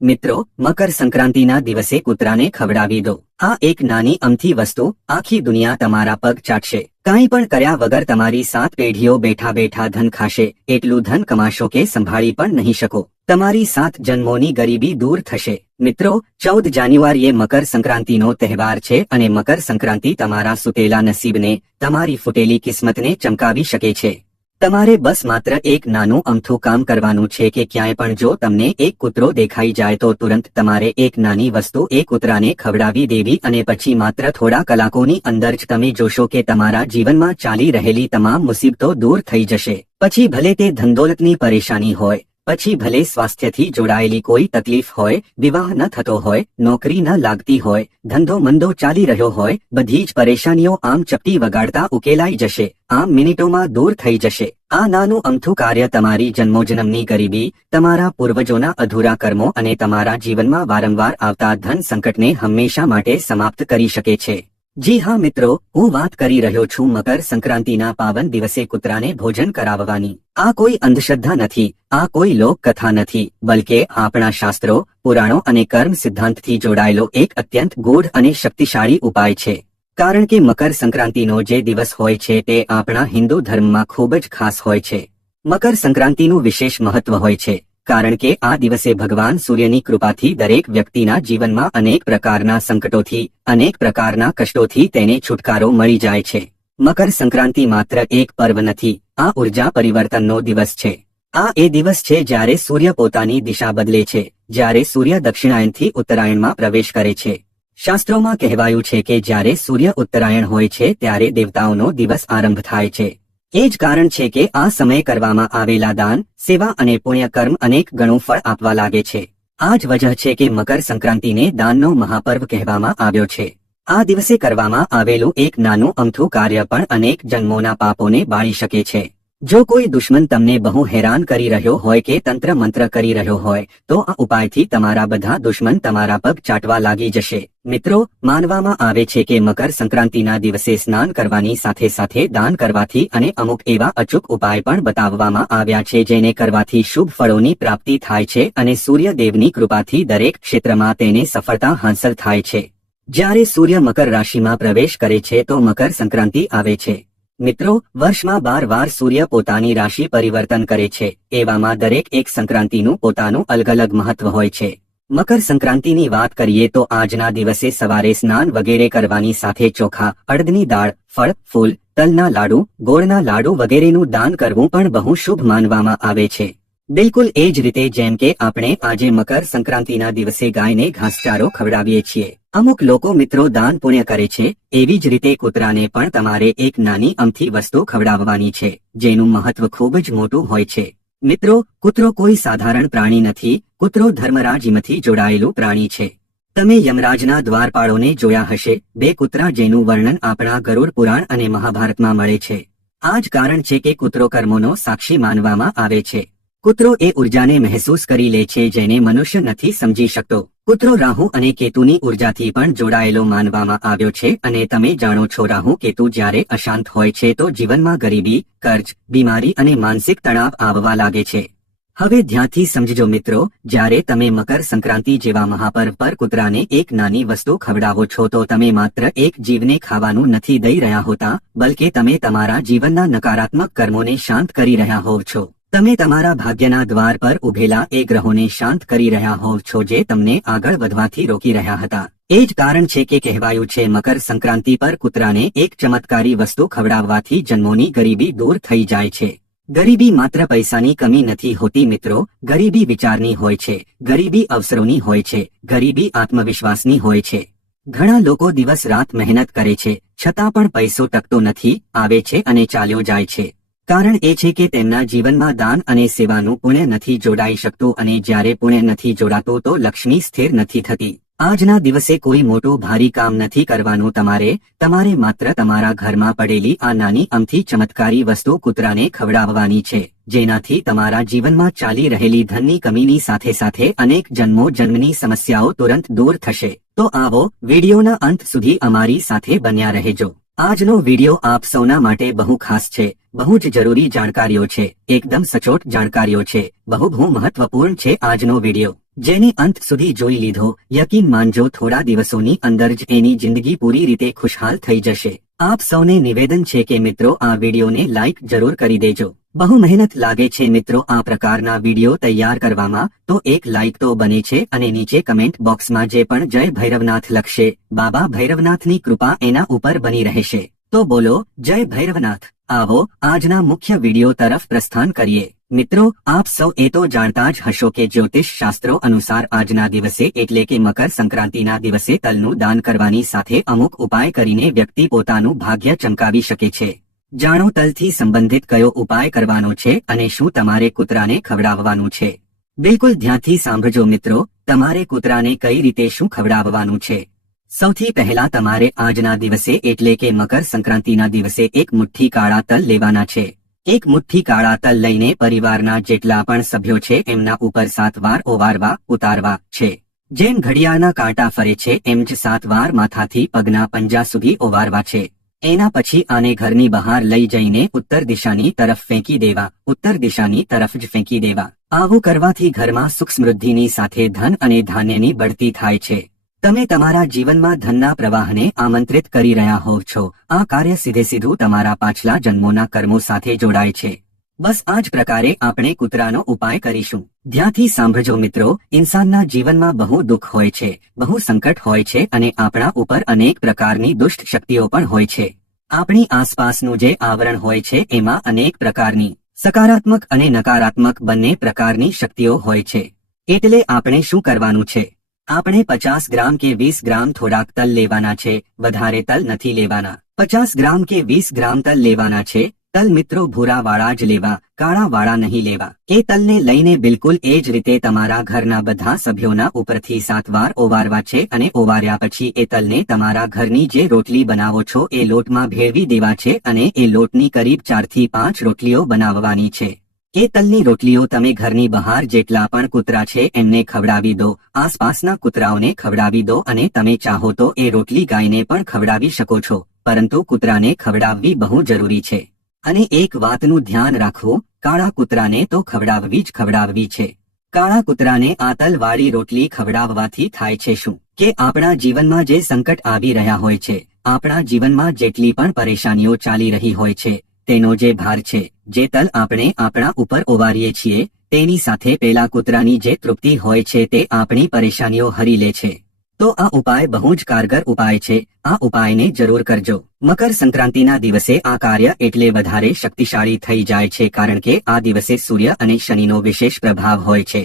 મિત્રો, મકર સંક્રાંતિના દિવસે કૂતરાને ખવડાવી દો. આ એક નાની અમથી વસ્તુ, આખી દુનિયા તમારા પગ ચાટશે. કાંઈ પણ કર્યા વગર તમારી સાત પેઢીઓ બેઠા બેઠા ધન ખાશે. એટલું ધન કમાશો કે સંભાળી પણ નહીં શકો. તમારી સાત જન્મોની ગરીબી દૂર થશે. મિત્રો, ચૌદ જાન્યુઆરીએ મકર સંક્રાંતિનો તહેવાર છે અને મકર સંક્રાંતિ તમારા સુતેલા નસીબને, તમારી ફૂટેલી કિસ્મતને ચમકાવી શકે છે. તમારે બસ માત્ર એક નાનું અમથું કામ કરવાનું છે કે ક્યાંય પણ જો તમને એક કૂતરો દેખાઈ જાય તો તુરંત તમારે એક નાની વસ્તુ એ કૂતરાને ખવડાવી દેવી અને પછી માત્ર થોડા કલાકોની અંદર જ તમે જોશો કે તમારા જીવનમાં ચાલી રહેલી તમામ મુસીબતો દૂર થઈ જશે. પછી ભલે તે ધંદોલતની પરેશાની હોય પછી ભલે સ્વાસ્થ્યથી જોડાયેલી કોઈ તકલીફ હોય, વિવાહ ન થતો હોય, નોકરી ન લાગતી હોય, ધંધો મંદો ચાલી રહ્યો હોય, બધી જ પરેશાનીઓ આમ ચપટી વગાડતા ઉકેલાઈ જશે, આમ મિનિટોમાં દૂર થઈ જશે. આ નાનું અમથું કાર્ય તમારી જન્મોજન્મની ગરીબી, તમારા પૂર્વજોના અધૂરા કર્મો અને તમારા જીવનમાં વારંવાર આવતા ધન સંકટને હંમેશા માટે સમાપ્ત કરી શકે છે. જી હા મિત્રો, હું વાત કરી રહ્યો છું મકર સંક્રાંતિના પાવન દિવસે કૂતરાને ભોજન કરાવવાની. આ કોઈ અંધશ્રદ્ધા નથી, આ કોઈ લોકકથા નથી, બલકે આપણા શાસ્ત્રો, પુરાણો અને કર્મ સિદ્ધાંતથી જોડાયેલો એક અત્યંત ગૂઢ અને શક્તિશાળી ઉપાય છે. કારણ કે મકર સંક્રાંતિનો જે દિવસ હોય છે તે આપણા હિન્દુ ધર્મમાં ખૂબ જ ખાસ હોય છે. મકર સંક્રાંતિનું વિશેષ મહત્વ હોય છે. કારણ કે આ દિવસે ભગવાન સૂર્યની કૃપાથી દરેક વ્યક્તિના જીવનમાં અનેક પ્રકારના સંકટોથી, અનેક પ્રકારના કષ્ટોથી તેને છુટકારો મળી જાય છે. મકર સંક્રાંતિ માત્ર એક પર્વ નથી, આ ઊર્જા પરિવર્તનનો દિવસ છે. આ એ દિવસ છે જ્યારે સૂર્ય પોતાની દિશા બદલે છે, જ્યારે સૂર્ય દક્ષિણાયનથી ઉત્તરાયણમાં પ્રવેશ કરે છે. શાસ્ત્રોમાં કહેવાયું છે કે જ્યારે સૂર્ય ઉત્તરાયણ હોય છે ત્યારે દેવતાઓનો દિવસ આરંભ થાય છે. એ જ કારણ છે કે આ સમયે કરવામાં આવેલા દાન, સેવા અને પુણ્ય કર્મ અનેક ગણું ફળ આપવા લાગે છે. આ જ વજહ છે કે મકર સંક્રાંતિને દાનનો મહાપર્વ કહેવામાં આવ્યો છે. આ દિવસે કરવામાં આવેલું એક નાનું અમથું કાર્ય પણ અનેક જન્મોના પાપોને બાળી શકે છે. જો કોઈ દુશ્મન તમને બહુ હેરાન કરી રહ્યો હોય કે તંત્ર મંત્ર કરી રહ્યો હોય, તો આ ઉપાયથી તમારા બધા દુશ્મન તમારા પગ ચાટવા લાગી જશે. મિત્રો, માનવામાં આવે છે કે મકર સંક્રાંતિના દિવસે સ્નાન કરવાની સાથે સાથે દાન કરવાથી અને અમુક એવા અચૂક ઉપાય પણ બતાવવામાં આવ્યા છે જેને કરવાથી શુભ ફળોની પ્રાપ્તિ થાય છે અને સૂર્યદેવની કૃપાથી દરેક ક્ષેત્રમાં તેને સફળતા હાંસલ થાય છે. જ્યારે સૂર્ય મકર રાશિમાં પ્રવેશ કરે છે તો મકર સંક્રાંતિ આવે છે. મિત્રો, વર્ષમાં બાર વાર સૂર્ય પોતાની રાશિ પરિવર્તન કરે છે. એવામાં દરેક એક સંક્રાંતિનું પોતાનું અલગ અલગ મહત્વ હોય છે. મકર સંક્રાંતિની વાત કરીએ તો આજના દિવસે સવારે સ્નાન વગેરે કરવાની સાથે ચોખા, અડદની દાળ, ફળ, ફૂલ, તલના લાડુ, ગોળના લાડુ વગેરેનું દાન કરવું પણ બહુ શુભ માનવામાં આવે છે. બિલકુલ એ જ રીતે જેમ કે આપણે આજે મકર સંક્રાંતિના દિવસે ગાયને ઘાસચારો ખવડાવીએ છીએ. અમુક લોકો મિત્રો દાન પુણ્ય કરે છે, એવી જ રીતે કૂતરાને પણ તમારે એક નાની અમથી વસ્તુ ખવડાવવાની છે, જેનું મહત્વ ખૂબ જ મોટું હોય છે. મિત્રો, કૂતરો કોઈ સાધારણ પ્રાણી નથી, કૂતરો ધર્મરાજમાંથી જોડાયેલું પ્રાણી છે. તમે યમરાજના દ્વારપાળોને જોયા હશે, બે કૂતરા જેનું વર્ણન આપણા ગરુડ પુરાણ અને મહાભારતમાં મળે છે. આ જ કારણ છે કે કૂતરો કર્મોનો સાક્ષી માનવામાં આવે છે. કૂતરો એ ઉર્જાને મહેસૂસ કરી લે છે જેને મનુષ્ય નથી સમજી શકતો. કૂતરો રાહુ અને કેતુની ઉર્જાથી પણ જોડાયેલો માનવામાં આવ્યો છે અને તમે જાણો છો રાહુ કેતુ જ્યારે અશાંત હોય છે તો જીવનમાં ગરીબી, કર્જ, બીમારી અને માનસિક તણાવ આવવા લાગે છે. હવે ધ્યાનથી સમજજો મિત્રો, જ્યારે તમે મકર સંક્રાંતિ જેવા મહાપર્વ પર કૂતરાને એક નાની વસ્તુ ખવડાવો છો તો તમે માત્ર એક જીવને ખાવાનું નથી દઈ રહ્યા હોતા, બલકે તમે તમારા જીવનના નકારાત્મક કર્મોને શાંત કરી રહ્યા હોવ છો. તમે તમારા ભાગ્યના દ્વાર પર ઉભેલા એ ગ્રહોને શાંત કરી રહ્યા હોવ છો જે તમને આગળ વધવાથી રોકી રહ્યા હતા. એ જ કારણ છે કે કહેવાયું છે, મકર સંક્રાંતિ પર કૂતરાને એક ચમત્કારી વસ્તુ ખવડાવવાથી જન્મોની ગરીબી દૂર થઈ જાય છે. ગરીબી માત્ર પૈસાની કમી નથી હોતી મિત્રો, ગરીબી વિચારની હોય છે, ગરીબી અવસરોની હોય છે, ગરીબી આત્મવિશ્વાસની હોય છે. ઘણા લોકો દિવસ રાત મહેનત કરે છે, છતાં પણ પૈસો ટકતો નથી, આવે છે અને ચાલ્યો જાય છે. કારણ એ છે કે તેમના જીવનમાં દાન અને સેવાનું પુણ્ય નથી જોડાઈ શકતું અને જ્યારે પુણ્ય નથી જોડાતું તો લક્ષ્મી સ્થિર નથી થતી. આજના દિવસે કોઈ મોટું ભારી કામ નથી કરવાનું તમારે તમારે માત્ર તમારા ઘરમાં પડેલી આ નાની અમથી ચમત્કારી વસ્તુ કૂતરાને ખવડાવવાની છે, જેનાથી તમારા જીવનમાં ચાલી રહેલી ધનની કમીની સાથે સાથે અનેક જન્મો જન્મની સમસ્યાઓ તુરંત દૂર થશે. તો આવો વિડીયોના અંત સુધી અમારી સાથે બન્યા રહેજો. આજનો વિડિયો આપ સૌના માટે બહુ ખાસ છે, બહુ જ જરૂરી જાણકારીઓ છે, એકદમ સચોટ જાણકારીઓ છે, બહુ બહુ મહત્વપૂર્ણ છે આજનો વિડિયો. જેની અંત સુધી જોઈ લીધો, યકીન માનજો થોડા દિવસોની અંદર જ એની જિંદગી પૂરી રીતે ખુશહાલ થઈ જશે. આપ સૌને નિવેદન છે કે મિત્રો, આ વિડીયોને લાઇક જરૂર કરી દેજો. બહુ મહેનત લાગે છે મિત્રો આ પ્રકારના વીડિયો તૈયાર કરવામાં. તો એક લાઇક તો બને છે અને નીચે કમેન્ટ બોક્સમાં જે પણ જય ભૈરવનાથ લખશે. બાબા ભૈરવનાથની કૃપા એના ઉપર બની રહેશે. તો બોલો, જય ભૈરવનાથ. આવો, આજના મુખ્ય વીડિયો તરફ પ્રસ્થાન કરીએ. મિત્રો, આપ સૌ એ તો જાણતા જ હશો કે જ્યોતિષ શાસ્ત્રો અનુસાર આજના દિવસે એટલે કે મકર સંક્રાંતિના દિવસે તલનું દાન કરવાની સાથે અમુક ઉપાય કરીને વ્યક્તિ પોતાનું ભાગ્ય ચમકાવી શકે છે. જાણો તલથી સંબંધિત કયો ઉપાય કરવાનો છે અને શું તમારે કૂતરાને ખવડાવવાનું છે? બિલકુલ ધ્યાનથી સાંભળજો મિત્રો, તમારે કૂતરાને કઈ રીતે શું ખવડાવવાનું છે? સૌથી પહેલા તમારે આજના દિવસે એટલે કે મકર સંક્રાંતિના દિવસે એક મુઠ્ઠી કાળા તલ લેવાના છે. એક મુઠ્ઠી કાળા તલ લઈને પરિવારના જેટલા પણ સભ્યો છે એમના ઉપર સાત વાર ઓવારવા, ઉતારવા છે. જેમ ઘડિયાળના કાંટા ફરે છે, એમ જ સાત વાર માથાથી પગના પંજા સુધી ઓવારવા છે. એના પછી આને ઘરની બહાર લઈ જઈને ઉત્તર દિશાની તરફ ફેંકી દેવા, ઉત્તર દિશાની તરફ જ ફેંકી દેવા. આવું કરવાથી ઘરમાં સુખ સમૃદ્ધિની સાથે ધન અને ધાન્યની બઢતી થાય છે. તમે તમારા જીવનમાં ધનના પ્રવાહને આમંત્રિત કરી રહ્યા હોવ છો. આ કાર્ય સીધે સીધું તમારા પાછલા જન્મોના કર્મો સાથે જોડાય છે. બસ આ જ પ્રકારે આપણે કૂતરાનો ઉપાય કરીશું. ધ્યાંથી સાંભળજો મિત્રો, ઇન્સાનના જીવનમાં બહુ દુઃખ હોય છે, બહુ સંકટ હોય છે અને આપણા ઉપર અનેક પ્રકારની દુષ્ટ શક્તિઓ પણ હોય છે. આપણી આસપાસનું જે આવરણ હોય છે એમાં અનેક પ્રકારની સકારાત્મક અને નકારાત્મક બંને પ્રકારની શક્તિઓ હોય છે. એટલે આપણે શું કરવાનું છે? આપણે પચાસ ગ્રામ કે વીસ ગ્રામ થોડાક તલ લેવાના છે, વધારે તલ નથી લેવાના. પચાસ ગ્રામ કે વીસ ગ્રામ તલ લેવાના છે તલ મિત્રો ભૂરાવાળા જ લેવા, કાળાવાળા નહીં લેવા. એ તલને લઈને બિલકુલ એ જ રીતે તમારા ઘરના બધા સભ્યોના ઉપરથી સાત વાર ઓવારવા છે અને ઓવાર્યા પછી એ તલને તમારા ઘરની જે રોટલી બનાવો છો એ લોટમાં ભેળવી દેવા છે અને એ લોટની કરીબ ચારથી પાંચ રોટલીઓ બનાવવાની છે. એ તલની રોટલીઓ તમે ઘરની બહાર જેટલા પણ કૂતરા છે એમને ખવડાવી દો, આસપાસના કૂતરાઓને ખવડાવી દો અને તમે ચાહો તો એ રોટલી ગાયને પણ ખવડાવી શકો છો, પરંતુ કૂતરાને ખવડાવવી બહુ જરૂરી છે. અને એક વાતનું ધ્યાન રાખવું કાળા કૂતરાને તો ખવડાવવી જ ખવડાવવી છે. કાળા કૂતરાને આ તલવાળી રોટલી ખવડાવવાથી થાય છે શું? કે આપણા જીવનમાં જે સંકટ આવી રહ્યા હોય છે, આપણા જીવનમાં જેટલી પણ પરેશાનીઓ ચાલી રહી હોય છે, તેનો જે ભાર છે, જે તલ આપણે આપણા ઉપર ઓવારીએ છીએ, તેની સાથે પેલા કૂતરાની જે તૃપ્તિ હોય છે તે આપણી પરેશાનીઓ હરી લે છે. તો આ ઉપાય બહુ જ કારગર ઉપાય છે. આ ઉપાયને જરૂર કરજો. મકર સંક્રાંતિના દિવસે આ કાર્ય એટલે વધારે શક્તિશાળી થઈ જાય છે કારણ કે આ દિવસે સૂર્ય અને શનિનો વિશેષ પ્રભાવ હોય છે.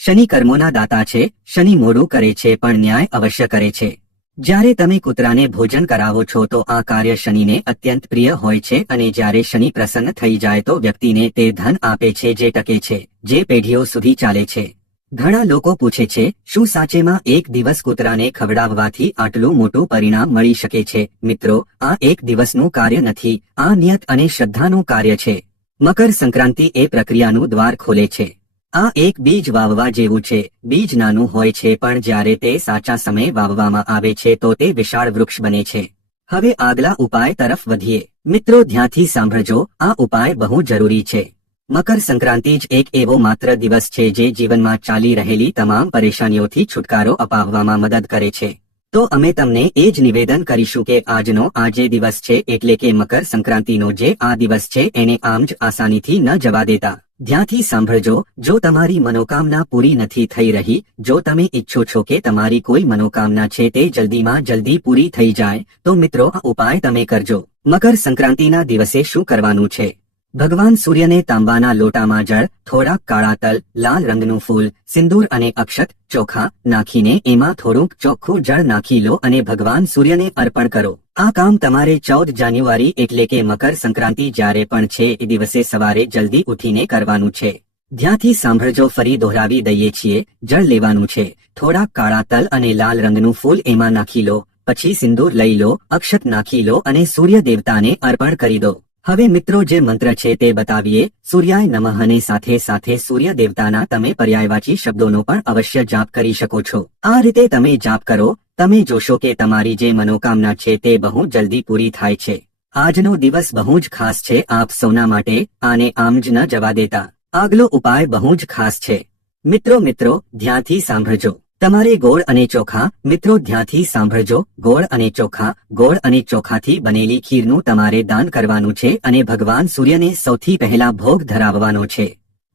શનિ કર્મોના દાતા છે. શનિ મોડું કરે છે પણ ન્યાય અવશ્ય કરે છે. જ્યારે તમે કૂતરાને ભોજન કરાવો છો તો આ કાર્ય શનિને અત્યંત પ્રિય હોય છે અને જ્યારે શનિ પ્રસન્ન થઈ જાય તો વ્યક્તિને તે ધન આપે છે જે ટકે છે, જે પેઢીઓ સુધી ચાલે છે. ઘણા લોકો પૂછે છે, શું સાચેમાં એક દિવસ કૂતરાને ખવડાવવાથી આટલું મોટું પરિણામ મળી શકે છે? મિત્રો, આ એક દિવસનું કાર્ય નથી, આ નિયત અને શ્રદ્ધાનું કાર્ય છે. મકર સંક્રાંતિ એ પ્રક્રિયાનું દ્વાર ખોલે છે. આ એક બીજ વાવવા જેવું છે. બીજ નાનું હોય છે, પણ જ્યારે તે સાચા સમયે વાવવામાં આવે છે, તો તે વિશાળ વૃક્ષ બને છે. હવે આગલા ઉપાય તરફ વધીએ. મિત્રો, ધ્યાનથી સાંભળજો, આ ઉપાય બહુ જરૂરી છે. મકર સંક્રાંતિ જ એક એવો માત્ર દિવસ છે જે જીવનમાં ચાલી રહેલી તમામ પરેશાનીઓથી છુટકારો અપાવવામાં મદદ કરે છે. તો અમે તમને એ જ નિવેદન કરીશું કે આજનો આ જે દિવસ છે એટલે કે મકર સંક્રાંતિનો જે આ દિવસ છે એને આમ જ આસાનીથી ન જવા દેતા. ધ્યાનથી સાંભળજો, જો તમારી મનોકામના પૂરી નથી થઈ રહી, જો તમે ઈચ્છો છો કે તમારી કોઈ મનોકામના છે તે જલ્દીમાં જલ્દી પૂરી થઈ જાય, તો મિત્રો આ ઉપાય તમે કરજો. મકર સંક્રાંતિના દિવસે શું કરવાનું છે? ભગવાન સૂર્યને તાંબાના લોટામાં જળ, થોડાક કાળા તલ, લાલ રંગનું ફૂલ, સિંદૂર અને અક્ષત ચોખા નાખીને એમાં થોડુંક ચોખ્ખું જળ નાખી લો અને ભગવાન સૂર્યને અર્પણ કરો. આ કામ તમારે ચૌદ જાન્યુઆરી એટલે કે મકર સંક્રાંતિ જ્યારે પણ છે એ દિવસે સવારે જલ્દી ઉઠીને કરવાનું છે. ધ્યાંથી સાંભળજો, ફરી દોહરાવી દઈએ છીએ, જળ લેવાનું છે. થોડાક કાળા તલ અને લાલ રંગનું ફૂલ એમાં નાખી લો, પછી સિંદૂર લઈ લો, અક્ષત નાખી લો અને સૂર્ય દેવતાને અર્પણ કરી દો. હવે મિત્રો જે મંત્ર છે તે બતાવીએ. સૂર્યાય નમઃને સાથે સાથે સૂર્ય દેવતાના તમે પર્યાયવાચી શબ્દોનો પણ અવશ્ય જાપ કરી શકો છો. આ રીતે તમે જાપ કરો. તમે જોશો કે તમારી જે મનોકામના છે તે બહુ જલ્દી પૂરી થાય છે. આજનો દિવસ બહુ જ ખાસ છે. આપ સૌના માટે આને આમ જ ન જવા દેતા. આગલો ઉપાય બહુ જ ખાસ છે. મિત્રો મિત્રો, ધ્યાનથી સાંભળજો. તમારે ગોળ અને ચોખા, મિત્રો ધ્યાંથી સાંભળજો. ગોળ અને ચોખા, ગોળ અને ચોખાથી બનેલી ખીરનું તમારે દાન કરવાનું છે અને ભગવાન સૂર્યને સૌથી પહેલા ભોગ ધરાવવાનો છે.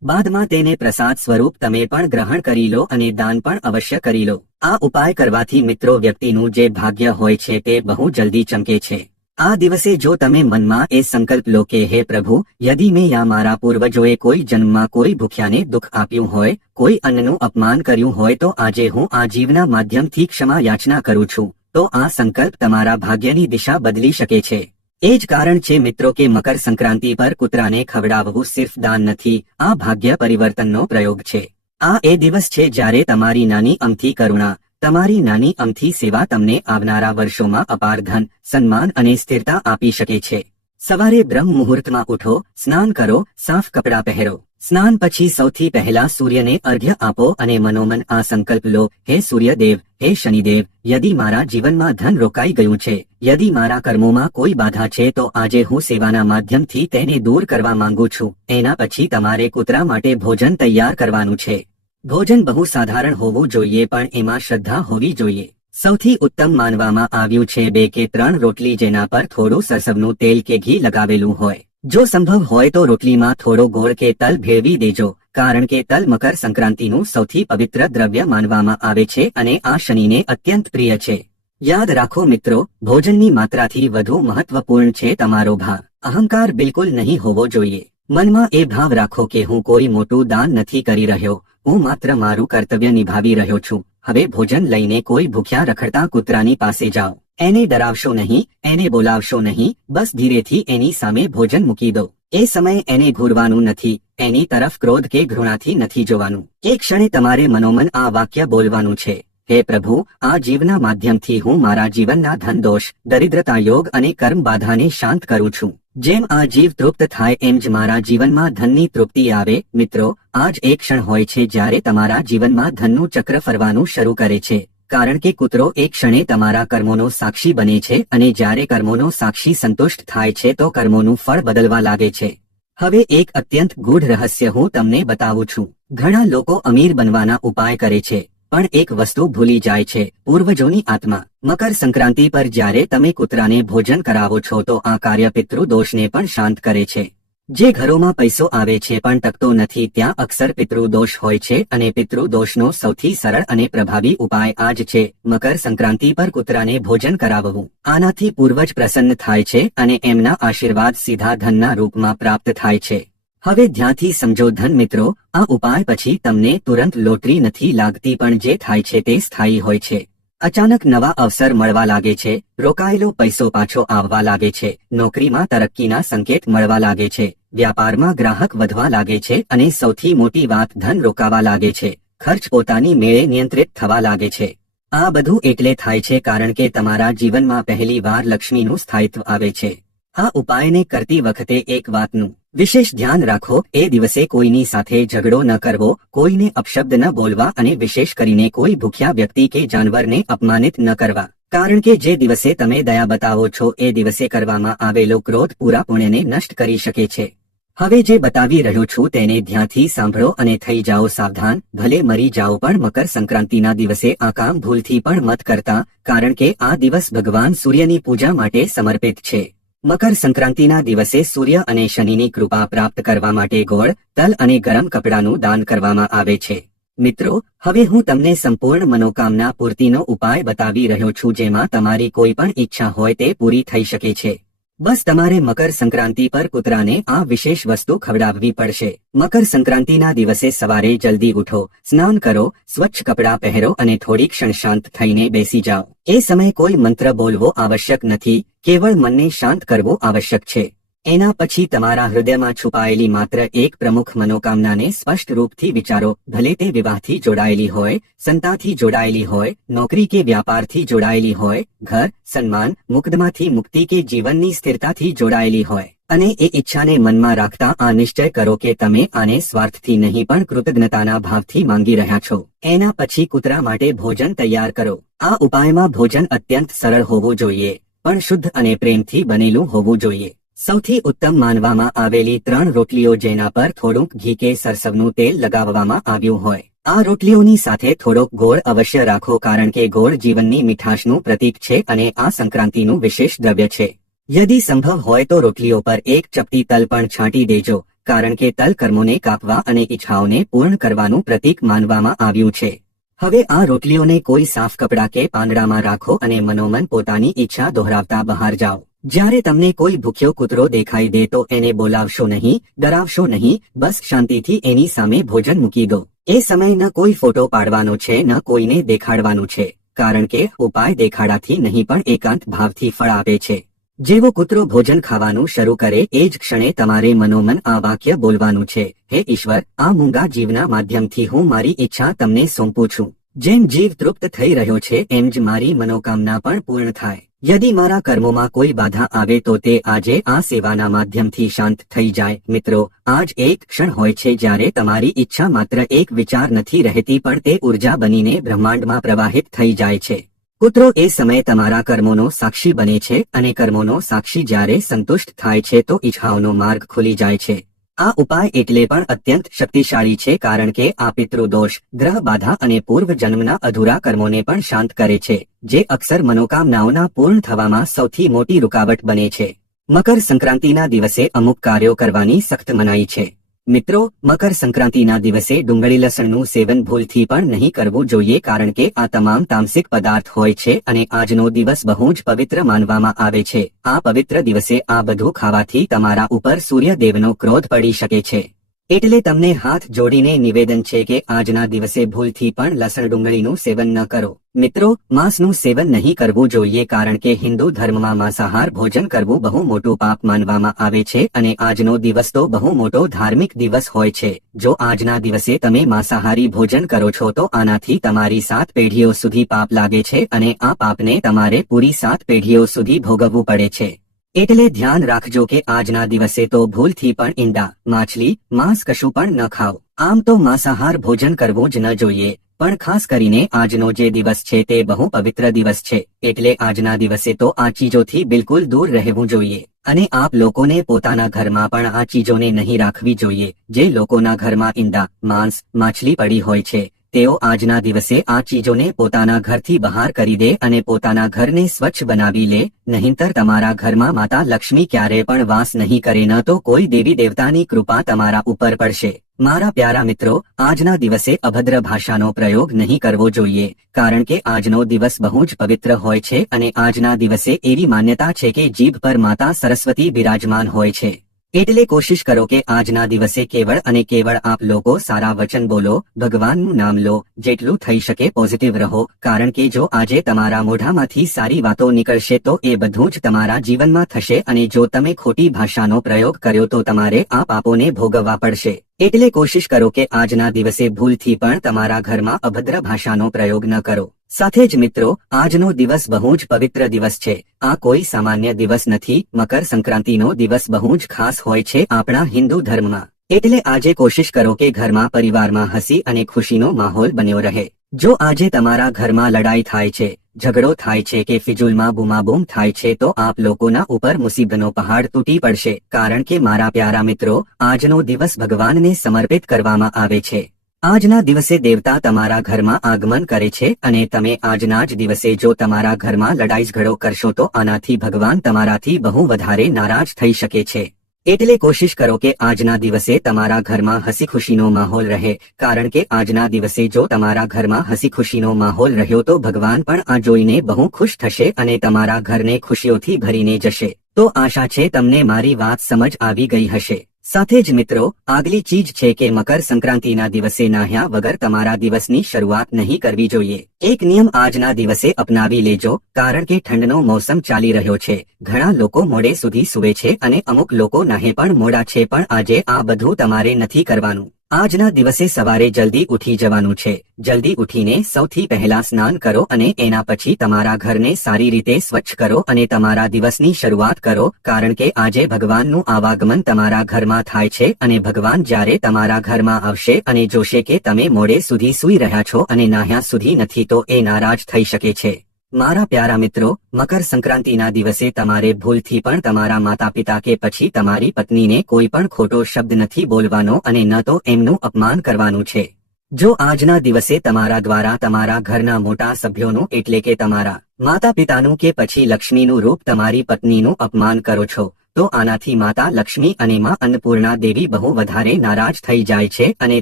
બાદમાં તેને પ્રસાદ સ્વરૂપ તમે પણ ગ્રહણ કરી લો અને દાન પણ અવશ્ય કરી લો. આ ઉપાય કરવાથી મિત્રો વ્યક્તિનું જે ભાગ્ય હોય છે તે બહુ જલ્દી ચમકે છે. આ દિવસે જો તમે મનમાં એ સંકલ્પ લો કે, હે પ્રભુ, યદિ મેં યા મારા પૂર્વજોએ કોઈ જન્મમાં કોઈ ભૂખ્યાને દુઃખ આપ્યું હોય, કોઈ અન્નનું અપમાન કર્યું હોય, તો આજે હું આ જીવના માધ્યમથી ક્ષમા યાચના કરું છું, તો આ સંકલ્પ તમારા ભાગ્યની દિશા બદલી શકે છે. એ જ કારણ છે મિત્રો કે મકર સંક્રાંતિ પર કૂતરાને ખવડાવવું સિર્ફ દાન નથી, આ ભાગ્ય પરિવર્તનનો પ્રયોગ છે. આ એ દિવસ છે જ્યારે તમારી નાની અમથી કરુણા તમારી નાની અમથી સેવા તમને આવનારા વર્ષોમાં અપાર ધન, સન્માન અને સ્થિરતા આપી શકે છે. સવારે બ્રહ્મ મુહૂર્તમાં ઉઠો, સ્નાન કરો, સાફ કપડાં પહેરો. સ્નાન પછી સૌથી પહેલા સૂર્યને અર્ઘ્ય આપો અને મનોમન આ સંકલ્પ લો, હે સૂર્યદેવ, હે શનિદેવ, યદિ મારા જીવનમાં ધન રોકાઈ ગયું છે, યદિ મારા કર્મોમાં કોઈ બાધા છે તો આજે હું સેવાના માધ્યમથી તેને દૂર કરવા માંગુ છું. એના પછી તમારે કૂતરા માટે ભોજન તૈયાર કરવાનું છે. ભોજન બહુ સાધારણ હોવું જોઈએ, પણ એમાં શ્રદ્ધા હોવી જોઈએ. સૌથી ઉત્તમ માનવામાં આવ્યું છે બે કે ત્રણ રોટલી જેના પર થોડું સરસવનું તેલ કે ઘી લગાવેલું હોય. જો સંભવ હોય તો રોટલીમાં થોડો ગોળ કે તલ ભેળવી દેજો, કારણ કે તલ મકર સંક્રાંતિનું સૌથી પવિત્ર દ્રવ્ય માનવામાં આવે છે અને આ શનિને અત્યંત પ્રિય છે. યાદ રાખો મિત્રો, ભોજનની માત્રાથી વધુ મહત્વપૂર્ણ છે તમારો ભાવ. અહંકાર બિલકુલ નહીં હોવો જોઈએ. મનમાં એ ભાવ રાખો કે હું કોઈ મોટું દાન નથી કરી રહ્યો. હું માત્ર મારું કર્તવ્ય નિભાવી રહ્યો છું. હવે ભોજન લઈને કોઈ ભૂખ્યા રખડતા કૂતરાની પાસે જાઓ. એને ડરાવશો નહીં, એને બોલાવશો નહીં, બસ ધીરેથી એની સામે ભોજન મૂકી દો. એ સમયે એને ઘૂરવાનું નથી, એની તરફ ક્રોધ કે ઘૃણાથી નથી જોવાનું. એ ક્ષણે તમારે મનોમન આ વાક્ય બોલવાનું છે. હે પ્રભુ, આ જીવના માધ્યમથી હું મારા જીવનના ધન દોષ દરિદ્રતા યોગ અને કર્મ બાધાને શાંત કરું છું. જેમ આ જીવ તૃપ્ત થાય એમ જ મારા જીવનમાં ધનની તૃપ્તિ આવે, મિત્રો આ જ એક ક્ષણ હોય છે જ્યારે તમારા જીવનમાં ધનનું ચક્ર ફરવાનું શરૂ કરે છે. કારણ કે કૂતરો એક ક્ષણે તમારા કર્મોનો સાક્ષી બને છે અને જ્યારે કર્મોનો સાક્ષી સંતુષ્ટ થાય છે તો કર્મોનું ફળ બદલવા લાગે છે. હવે એક અત્યંત ગૂઢ રહસ્ય હું તમને બતાવું છું. ઘણા લોકો અમીર બનવાના ઉપાય કરે છે. પણ એક વસ્તુ ભૂલી જાય છે. પૂર્વજોની આત્મા, મકર સંક્રાંતિ પર જ્યારે તમે કૂતરાને ભોજન કરાવો છો તો આ કાર્ય પિતૃ દોષને પણ શાંત કરે છે. જે ઘરોમાં પૈસો આવે છે પણ ટકતો નથી ત્યાં અક્ષર પિતૃ દોષ હોય છે અને પિતૃ દોષનો સૌથી સરળ અને પ્રભાવી ઉપાય આ જ છે, મકર સંક્રાંતિ પર કૂતરાને ભોજન કરાવવું. આનાથી પૂર્વજ પ્રસન્ન થાય છે અને એમના આશીર્વાદ સીધા ધનના રૂપમાં પ્રાપ્ત થાય છે. હવે ધ્યાનથી સમજો ધન મિત્રો, આ ઉપાય પછી તમને તુરંત લોટરી નથી લાગતી પણ જે થાય છે તે સ્થાયી હોય છે. અચાનક નવા અવસર મળવા લાગે છે, રોકાયેલો પૈસો પાછો આવવા લાગે છે, નોકરીમાં તરક્કીના સંકેત મળવા લાગે છે, વ્યાપારમાં ગ્રાહક વધવા લાગે છે અને સૌથી મોટી વાત ધન રોકાવા લાગે છે, ખર્ચ પોતાની મેળે નિયંત્રિત થવા લાગે છે. આ બધું એટલે થાય છે કારણ કે તમારા જીવનમાં પહેલી વાર લક્ષ્મીનું સ્થાયિત્વ આવે છે. આ ઉપાયને કરતી વખતે એક વાતનું વિશેષ ધ્યાન રાખો, એ દિવસે કોઈની સાથે ઝઘડો ન કરવો, કોઈને અપશબ્દ ન બોલવા અને વિશેષ કરીને કોઈ ભૂખ્યા વ્યક્તિ કે જાનવરને અપમાનિત ન કરવા. કારણ કે જે દિવસે તમે દયા બતાવો છો, એ દિવસે કરવામાં આવેલો ક્રોધ પૂરા પુણ્યને નષ્ટ કરી શકે છે. હવે જે બતાવી રહ્યો છું તેને ધ્યાનથી સાંભળો અને થઈ જાઓ સાવધાન, ભલે મરી જાઓ પણ મકર સંક્રાંતિના દિવસે આ કામ ભૂલથી પણ મત કરતા, કારણ કે આ દિવસ ભગવાન સૂર્યની પૂજા માટે સમર્પિત છે. મકર સંક્રાંતિના દિવસે સૂર્ય અને શનિની કૃપા પ્રાપ્ત કરવા માટે ગોળ, તલ અને ગરમ કપડાનું દાન કરવામાં આવે છે. મિત્રો, હવે હું તમને સંપૂર્ણ મનોકામના પૂર્તિનો ઉપાય બતાવી રહ્યો છું જેમાં તમારી કોઈ પણ ઈચ્છા હોય તે પૂરી થઈ શકે છે. બસ તમારે મકર સંક્રાંતિ પર કૂતરાને આ વિશેષ વસ્તુ ખવડાવવી પડશે. મકર સંક્રાંતિના દિવસે સવારે જલ્દી ઉઠો, સ્નાન કરો, સ્વચ્છ કપડાં પહેરો અને થોડી ક્ષણ શાંત થઈને બેસી જાઓ. એ સમયે કોઈ મંત્ર બોલવો આવશ્યક નથી, કેવળ મનને શાંત કરવું આવશ્યક છે. એના પછી તમારા હૃદયમાં છુપાયેલી માત્ર એક પ્રમુખ મનોકામનાને સ્પષ્ટ રૂપથી વિચારો, ભલે તે વિવાહથી જોડાયેલી હોય, સંતાથી જોડાયેલી હોય, નોકરી કે વ્યાપારથી જોડાયેલી હોય, ઘર, સન્માન મુકદમાથી મુક્તિ કે જીવનની સ્થિરતાથી જોડાયેલી હોય. અને એ ઈચ્છાને મનમાં રાખતા આ નિશ્ચય કરો કે તમે આને સ્વાર્થથી નહીં પણ કૃતજ્ઞતાના ભાવથી માંગી રહ્યા છો. એના પછી કૂતરા માટે ભોજન તૈયાર કરો. આ ઉપાયમાં ભોજન અત્યંત સરળ હોવું જોઈએ, પણ શુદ્ધ અને પ્રેમથી બનેલું હોવું જોઈએ. સૌથી ઉત્તમ માનવામાં આવેલી ત્રણ રોટલીઓ જેના પર થોડુંક ઘી કે સરસવનું તેલ લગાવવામાં આવ્યું હોય. આ રોટલીઓની સાથે થોડોક ગોળ અવશ્ય રાખો કારણ કે ગોળ જીવનની મીઠાશનું પ્રતીક છે અને આ સંક્રાંતિનું વિશેષ દ્રવ્ય છે. યદિ સંભવ હોય તો રોટલીઓ પર એક ચપટી તલ પણ છાંટી દેજો, કારણ કે તલ કર્મોને કાપવા અને ઈચ્છાઓને પૂર્ણ કરવાનું પ્રતીક માનવામાં આવ્યું છે. હવે આ રોટલીઓને કોઈ સાફ કપડાં કે પાંદડામાં રાખો અને મનોમન પોતાની ઈચ્છા દોહરાવતા બહાર જાઓ. જ્યારે તમને કોઈ ભૂખ્યો કૂતરો દેખાઈ દે તો એને બોલાવશો નહીં, ડરાવશો નહીં, બસ શાંતિથી એની સામે ભોજન મૂકી દો. એ સમય ન કોઈ ફોટો પાડવાનો છે, ન કોઈને દેખાડવાનું છે, કારણ કે ઉપાય દેખાડાથી નહીં પણ એકાંત ભાવથી ફળ આપે છે. જેવો કૂતરો ભોજન ખાવાનું શરૂ કરે, એ જ ક્ષણે તમારે મનોમન આ વાક્ય બોલવાનું છે, હે ઈશ્વર, આ મૂંગા જીવના માધ્યમથી હું મારી ઈચ્છા તમને સોંપું છું. જેમ જીવ તૃપ્ત થઈ રહ્યો છે, એમ જ મારી મનોકામના પણ પૂર્ણ થાય. યદિ મારા કર્મોમાં કોઈ બાધા આવે તો તે આજે આ સેવાના માધ્યમથી શાંત થઈ જાય. મિત્રો, આજ એક ક્ષણ હોય છે જ્યારે તમારી ઈચ્છા માત્ર એક વિચાર નથી રહેતી પણ તે ઊર્જા બનીને બ્રહ્માંડમાં પ્રવાહિત થઈ જાય છે. કૂતરો એ સમયે તમારા કર્મોનો સાક્ષી બને છે અને કર્મોનો સાક્ષી જ્યારે સંતુષ્ટ થાય છે તો ઈચ્છાઓનો માર્ગ ખુલી જાય છે. આ ઉપાય એટલે પણ અત્યંત શક્તિશાળી છે કારણ કે આ પિતૃદોષ ગ્રહ બાધા અને પૂર્વ જન્મના અધૂરા કર્મોને પણ શાંત કરે છે, જે અક્ષર મનોકામનાઓના પૂર્ણ થવામાં સૌથી મોટી રૂકાવટ બને છે. મકર સંક્રાંતિના દિવસે અમુક કાર્યો કરવાની સખ્ત મનાઈ છે. મિત્રો, મકર સંક્રાંતિના દિવસે ડુંગળી લસણનું સેવન ભૂલથી પણ નહીં કરવું જોઈએ કારણ કે આ તમામ તામસિક પદાર્થ હોય છે અને આજનો દિવસ બહુ જ પવિત્ર માનવામાં આવે છે. આ પવિત્ર દિવસે આ બધું ખાવાથી તમારા ઉપર સૂર્યદેવનો ક્રોધ પડી શકે છે. એટલે તમને હાથ જોડીને નિવેદન છે કે આજના દિવસે ભૂલથી પણ લસણ ડુંગળીનું સેવન ન કરો. મિત્રો, માંસનું સેવન નહીં કરવું જોઈએ કારણ કે હિન્દુ ધર્મમાં માંસાહાર ભોજન કરવું બહુ મોટું પાપ માનવામાં આવે છે અને આજનો દિવસ તો બહુ મોટો ધાર્મિક દિવસ હોય છે. જો આજના દિવસે તમે માંસાહારી ભોજન કરો છો તો આનાથી તમારી સાત પેઢીઓ સુધી પાપ લાગે છે અને આ પાપને તમારે પૂરી સાત પેઢીઓ સુધી ભોગવવું પડે છે. એટલે ધ્યાન રાખજો કે આજના દિવસે તો ભૂલથી પણ ઈંડા, માછલી, માંસ કશું પણ ન ખાઓ. આમ તો માંસાહાર ભોજન કરવું જ ન જોઈએ. પણ ખાસ કરીને આજનો જે દિવસ છે તે બહુ પવિત્ર દિવસ છે. એટલે આજના દિવસે તો આ ચીજોથી બિલકુલ દૂર રહેવું જોઈએ. અને આપ લોકોને પોતાના ઘરમાં પણ આ ચીજોને નહીં રાખવી જોઈએ. જે લોકોના ઘરમાં ઈંડા, માંસ, માછલી પડી હોય છે તેઓ આજના દિવસે આ ચીજોને પોતાના ઘરથી બહાર કરી દે અને પોતાના ઘરને સ્વચ્છ બનાવી લે, નહીંતર તમારા ઘરમાં માતા લક્ષ્મી ક્યારે પણ વાસ નહીં કરે, ન તો કોઈ દેવી દેવતાની કૃપા તમારા ઉપર પડશે. મારા પ્યારા મિત્રો, આજના દિવસે અભદ્ર ભાષાનો પ્રયોગ નહીં કરવો જોઈએ, કારણ કે આજનો દિવસ બહુ જ પવિત્ર હોય છે અને આજના દિવસે એવી માન્યતા છે કે જીભ પર માતા સરસ્વતી બિરાજમાન હોય છે. એટલે કોશિશ કરો કે આજના દિવસે કેવળ અને કેવળ આપ લોકો સારા વચન બોલો, ભગવાનનું નામ લો, જેટલું થઈ શકે પોઝિટિવ રહો, કારણ કે જો આજે તમારા મોઢામાંથી સારી વાતો નીકળશે તો એ બધું જ તમારા જીવનમાં થશે અને જો તમે ખોટી ભાષાનો પ્રયોગ કર્યો તો તમારે આ પાપોને ભોગવવા પડશે. એટલે કોશિશ કરો કે આજના દિવસે ભૂલથી પણ તમારા ઘરમાં અભદ્ર ભાષાનો પ્રયોગ ન કરો. સાથે જ મિત્રો, આજનો દિવસ બહુ જ પવિત્ર દિવસ છે. આ કોઈ સામાન્ય દિવસ નથી, મકર સંક્રાંતિનો દિવસ બહુ જ ખાસ હોય છે આપણા હિન્દુ ધર્મમાં. એટલે આજે કોશિશ કરો કે ઘરમાં પરિવારમાં હસી અને ખુશીનો માહોલ બન્યો રહે. જો આજે તમારા ઘરમાં લડાઈ થાય છે, ઝઘડો થાય છે કે ફિજુલમાં બૂમાબૂમ થાય છે તો આપ લોકોના ઉપર મુસીબતનો પહાડ તૂટી પડશે. કારણ કે મારા પ્યારા મિત્રો, આજનો દિવસ ભગવાનને સમર્પિત કરવામાં આવે છે. આજના દિવસે દેવતા તમારા ઘરમાં આગમન કરે છે અને તમે આજના જ દિવસે જો તમારા ઘરમાં લડાઈ ઝઘડો કરશો તો આનાથી ભગવાન તમારાથી બહુ વધારે નારાજ થઈ શકે છે. એટલે કોશિશ કરો કે આજના દિવસે તમારા ઘરમાં હસી ખુશીનો માહોલ રહે, કારણ કે આજના દિવસે જો તમારા ઘરમાં હસી ખુશીનો માહોલ રહ્યો તો ભગવાન પણ આ જોઈને બહુ ખુશ થશે અને તમારા ઘરને ખુશીઓથી ભરીને જશે. તો આશા છે તમને મારી વાત સમજ આવી ગઈ હશે. સાથે જ મિત્રો, આગલી ચીજ છે કે મકર સંક્રાંતિના દિવસે નાહ્યા વગર તમારા દિવસની શરૂઆત નહીં કરવી જોઈએ. એક નિયમ આજના દિવસે અપનાવી લેજો, કારણ કે ઠંડનો મોસમ ચાલી રહ્યો છે. ઘણા લોકો મોડે સુધી સુવે છે અને અમુક લોકો નાહે પણ મોડા છે પણ આજે આ બધું તમારે નથી કરવાનું. આજના દિવસે સવારે જલ્દી ઉઠી જવાનું છે. જલ્દી ઉઠીને સૌથી પહેલા સ્નાન કરો અને એના પછી તમારા ઘરને સારી રીતે સ્વચ્છ કરો અને તમારા દિવસની શરૂઆત કરો, કારણ કે આજે ભગવાનનું આવાગમન તમારા ઘરમાં થાય છે અને ભગવાન જ્યારે તમારા ઘરમાં આવશે અને જોશે કે તમે મોડે સુધી સૂઈ રહ્યા છો અને નાહ્યા સુધી નથી તો એ નારાજ થઈ શકે છે. મારા પ્યારા મિત્રો, મકર સંક્રાંતિના દિવસે તમારે ભૂલથી પણ તમારા માતા પિતા કે પછી તમારી પત્નીને કોઈ પણ ખોટો શબ્દ નથી બોલવાનો અને ન તો એમનું અપમાન કરવાનું છે. જો આજના દિવસે તમારા દ્વારા તમારા ઘરના મોટા સભ્યોનું એટલે કે તમારા માતા પિતાનું કે પછી લક્ષ્મીનું રૂપ તમારી પત્નીનું અપમાન કરો છો તો આનાથી માતા લક્ષ્મી અને માં અન્નપૂર્ણા દેવી બહુ વધારે નારાજ થઈ જાય છે અને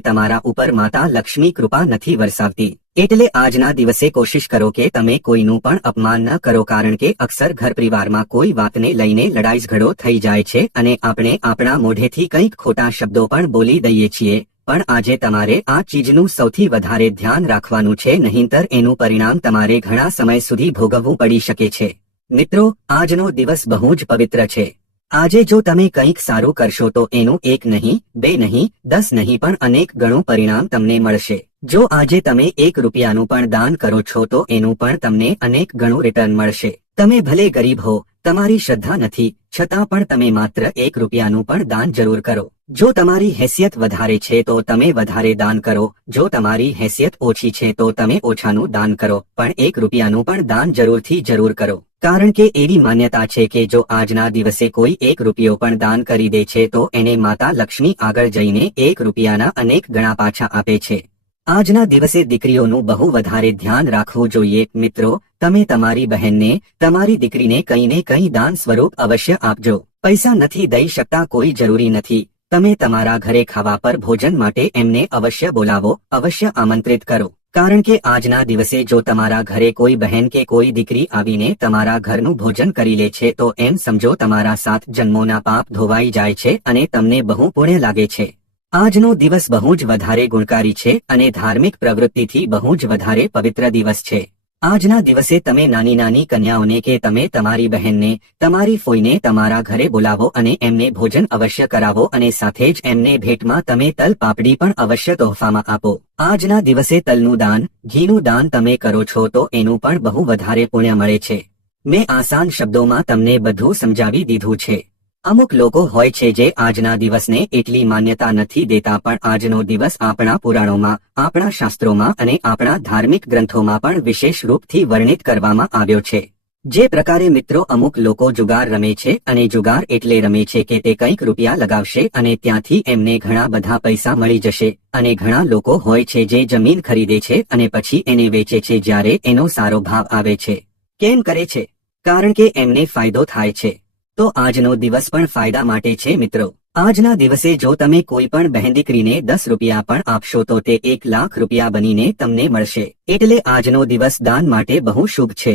તમારા ઉપર માતા લક્ષ્મી કૃપા નથી વરસાવતી. એટલે આજના દિવસે કોશિશ કરો કે તમે કોઈનું પણ અપમાન ન કરો કારણ કે અક્ષર ઘર પરિવારમાં કોઈ વાતને લઈને લડાઈ ઝઘડો થઈ જાય છે અને આપણે આપણા મોઢેથી કંઈક ખોટા શબ્દો પણ બોલી દઈએ છીએ. પણ આજે તમારે આ ચીજનું સૌથી વધારે ધ્યાન રાખવાનું છે નહીંતર એનું પરિણામ તમારે ઘણા સમય સુધી ભોગવવું પડી શકે છે. મિત્રો, આજનો દિવસ બહુ જ પવિત્ર છે. આજે જો તમે કંઈક સારું કરશો તો એનું એક નહીં, બે નહીં, દસ નહીં, પણ અનેક ગણું પરિણામ તમને મળશે. જો આજે તમે એક રૂપિયાનું પણ દાન કરો છો તો એનું પણ તમને અનેક ગણું રિટર્ન મળશે. તમે ભલે ગરીબ હો, તમારી શ્રદ્ધા નથી, છતાં પણ તમે માત્ર એક રૂપિયાનું પણ દાન જરૂર કરો. જો તમારી હેસિયત વધારે છે તો તમે વધારે દાન કરો. જો તમારી હેસિયત ઓછી છે તો તમે ઓછાનું દાન કરો, પણ એક રૂપિયાનું પણ દાન જરૂરથી જરૂર કરો. કારણ કે એવી માન્યતા છે કે જો આજના દિવસે કોઈ એક રૂપિયો પણ દાન કરી દે છે, તો એને માતા લક્ષ્મી આગળ જઈને એક રૂપિયાના અનેક ગણા પાછા આપે છે. આજના દિવસે દીકરીઓનું બહુ વધારે ધ્યાન રાખવું જોઈએ. મિત્રો, તમે તમારી બહેનને, તમારી દીકરીને કંઈ ને કંઈ દાન સ્વરૂપ અવશ્ય આપજો. પૈસા નથી દઈ શકતા, કોઈ જરૂરી નથી. તમે તમારા ઘરે ખાવા પર ભોજન માટે એમને અવશ્ય બોલાવો, અવશ્ય આમંત્રિત કરો. કારણ કે આજના દિવસે જો તમારા ઘરે કોઈ બહેન કે કોઈ દીકરી આવીને તમારા ઘરનું ભોજન કરી લે છે, તો એમ સમજો તમારા સાત જન્મોના પાપ ધોવાઈ જાય છે અને તમને બહુ પુણ્ય લાગે છે. આજનો દિવસ બહુ જ વધારે ગુણકારી છે અને ધાર્મિક પ્રવૃત્તિથી બહુ જ વધારે પવિત્ર દિવસ છે. આજના દિવસે તમે નાની નાની કન્યાઓને કે તમે તમારી બહેનને, તમારી ફોઈને તમારા ઘરે બોલાવો અને એમને ભોજન અવશ્ય કરાવો અને સાથે જ એમને ભેટમાં તમે તલ પાપડી પણ અવશ્ય તોહફામાં આપો. આજના દિવસે તલનું દાન, ઘીનું દાન તમે કરો છો તો એનું પણ બહુ વધારે પુણ્ય મળે છે. મેં આસાન શબ્દોમાં તમને બધું સમજાવી દીધું છે. અમુક લોકો હોય છે જે આજના દિવસને એટલી માન્યતા નથી દેતા પણ આજનો દિવસ આપણા પુરાણોમાં, આપણા શાસ્ત્રોમાં અને આપણા ધાર્મિક ગ્રંથોમાં પણ વિશેષ રૂપથી વર્ણિત કરવામાં આવ્યો છે. જે પ્રકારે મિત્રો અમુક લોકો જુગાર રમે છે અને જુગાર એટલે રમે છે કે તે કંઈક રૂપિયા લગાવશે અને ત્યાંથી એમને ઘણા બધા પૈસા મળી જશે અને ઘણા લોકો હોય છે જે જમીન ખરીદે છે અને પછી એને વેચે છે જ્યારે એનો સારો ભાવ આવે છે. કેમ કરે છે? કારણ કે એમને ફાયદો થાય છે. તો આજનો દિવસ પણ ફાયદા માટે છે, મિત્રો. આજના દિવસે જો તમે કોઈ પણ બહેન દીકરીને દસ રૂપિયા પણ આપશો તો તે એક લાખ રૂપિયા બનીને તમને મળશે. એટલે આજનો દિવસ દાન માટે બહુ શુભ છે.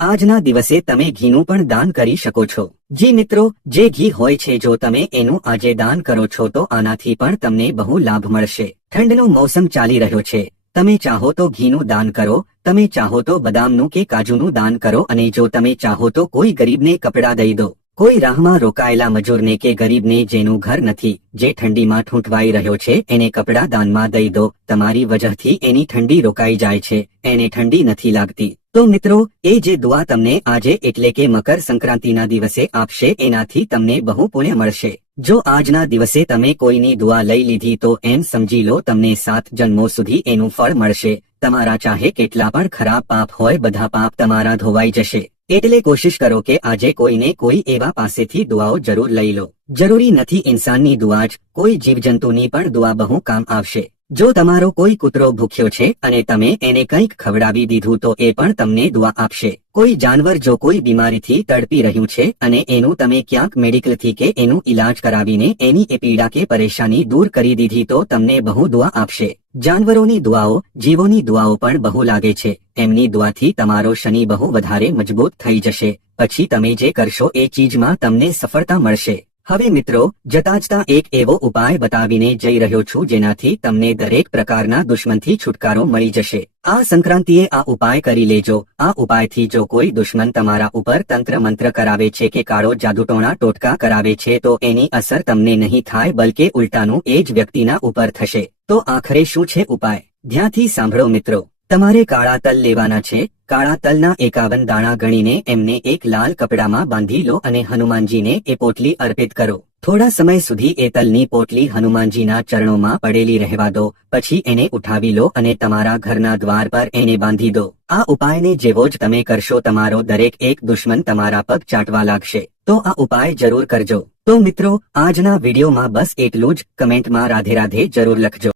આજના દિવસે તમે ઘીનું પણ દાન કરી શકો છો. જી મિત્રો, જે ઘી હોય છે, જો તમે એનું આજે દાન કરો છો તો આનાથી પણ તમને બહુ લાભ મળશે. ઠંડનો મોસમ ચાલી રહ્યો છે. તમે ચાહો તો ઘીનું દાન કરો, તમે ચાહો તો બદામનું કે કાજુનું દાન કરો અને જો તમે ચાહો તો કોઈ ગરીબને કપડાં દઈ દો. કોઈ રાહમાં રોકાયેલા મજૂરને કે ગરીબને જેનું ઘર નથી, જે ઠંડીમાં ઠૂંઠવાઈ રહ્યો છે, એને કપડા દાનમાં દઈ દો, તમારી વજહથી એની ઠંડી રોકાઈ જાય છે, એને ઠંડી નથી લાગતી. તો મિત્રો, એ જે દુઆ તમને આજે એટલે કે મકર સંક્રાંતિના દિવસે આપશે, એનાથી તમને બહુ પુણ્ય મળશે. જો આજના દિવસે તમે કોઈની દુઆ લઈ લીધી તો એમ સમજી લો, તમને સાત જન્મો સુધી એનું ફળ મળશે. તમારા ચાહે કેટલા પણ ખરાબ પાપ હોય, બધા પાપ તમારા ધોવાઈ જશે. એટલે કોશિશ કરો કે આજે કોઈને કોઈ એવા પાસેથી દુઆઓ જરૂર લઈ લો. જરૂરી નથી ઇન્સાનની દુઆ જ, કોઈ જીવજંતુની પણ દુઆ બહુ કામ આવશે. જો તમારો કોઈ કૂતરો ભૂખ્યો છે અને તમે એને કંઈક ખવડાવી દીધું તો એ પણ તમને દુઆ આપશે. કોઈ જાનવર જો કોઈ બીમારીથી તડપી રહ્યું છે અને એનું તમે ક્યાંક મેડિકલથી કે એનું ઈલાજ કરાવીને એની એ પીડા કે પરેશાની દૂર કરી દીધી તો તમને બહુ દુઆ આપશે. જાનવરોની દુઆઓ, જીવોની દુઆઓ પણ બહુ લાગે છે. એમની દુઆથી તમારો શનિ બહુ વધારે મજબૂત થઈ જશે. પછી તમે જે કરશો એ ચીજમાં તમને સફળતા મળશે. હવે મિત્રો જતા જતા એક એવો ઉપાય બતાવીને જઈ રહ્યો છું જેનાથી તમને દરેક પ્રકારના દુશ્મનથી છુટકારો મળી જશે. આ સંક્રાંતિએ આ ઉપાય કરી લેજો. આ ઉપાયથી જો કોઈ દુશ્મન તમારા ઉપર તંત્ર મંત્ર કરાવે છે કે કાળો જાદુટોણા ટોટકા કરાવે છે, તો એની અસર તમને નહીં થાય, બલકે ઉલટાનું એ જ વ્યક્તિના ઉપર થશે. તો આખરે શું છે ઉપાય? ધ્યાનથી સાંભળો મિત્રો. તમારે કાળા તલ લેવાના છે કાળા તલના એકાવન દાણા ગણીને એમને એક લાલ કપડામાં બાંધી લો અને હનુમાનજીને એ પોટલી અર્પિત કરો. થોડા સમય સુધી એ તલની પોટલી હનુમાનજીના ચરણોમાં પડેલી રહેવા દો, પછી એને ઉઠાવી લો અને તમારા ઘરના દ્વાર પર એને બાંધી દો. આ ઉપાયને જેવો જ તમે કરશો તમારો દરેક એક દુશ્મન તમારા પગ ચાટવા લાગશે. તો આ ઉપાય જરૂર કરજો. તો મિત્રો, આજના વિડીયોમાં બસ એટલું જ. કમેન્ટમાં રાધે રાધે જરૂર લખજો.